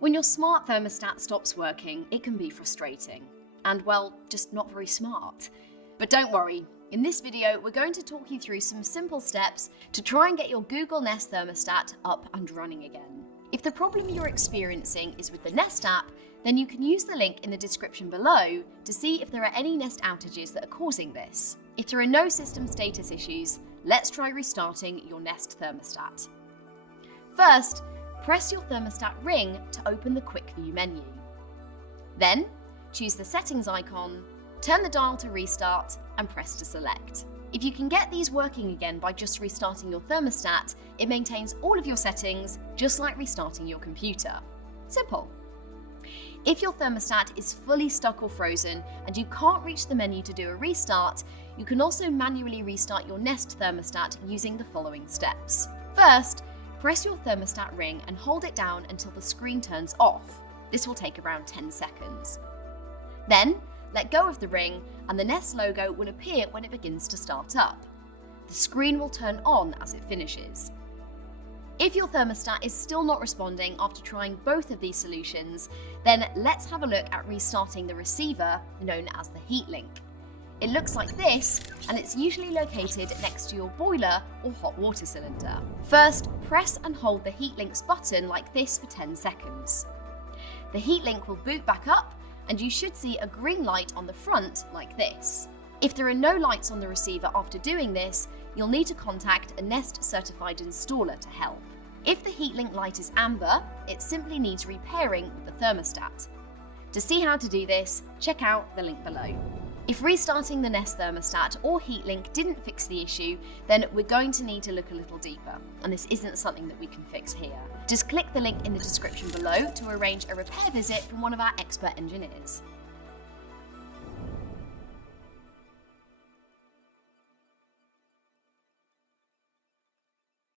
When your smart thermostat stops working, it can be frustrating and, well, just not very smart. But don't worry, in this video we're going to talk you through some simple steps to try and get your Google Nest thermostat up and running again. If the problem you're experiencing is with the Nest app, then you can use the link in the description below to see if there are any Nest outages that are causing this. If there are no system status issues, let's try restarting your Nest thermostat. First, press your thermostat ring to open the Quick View menu. Then, choose the settings icon, turn the dial to restart, and press to select. If you can get these working again by just restarting your thermostat, it maintains all of your settings, just like restarting your computer. Simple. If your thermostat is fully stuck or frozen and you can't reach the menu to do a restart, you can also manually restart your Nest thermostat using the following steps. First, press your thermostat ring and hold it down until the screen turns off. This will take around 10 seconds. Then, let go of the ring and the Nest logo will appear when it begins to start up. The screen will turn on as it finishes. If your thermostat is still not responding after trying both of these solutions, then let's have a look at restarting the receiver, known as the heat link. It looks like this, and it's usually located next to your boiler or hot water cylinder. First, press and hold the heat link's button like this for 10 seconds. The heat link will boot back up, and you should see a green light on the front like this. If there are no lights on the receiver after doing this, you'll need to contact a Nest certified installer to help. If the heat link light is amber, it simply needs repairing with the thermostat. To see how to do this, check out the link below. If restarting the Nest thermostat or heat link didn't fix the issue, then we're going to need to look a little deeper, and this isn't something that we can fix here. Just click the link in the description below to arrange a repair visit from one of our expert engineers.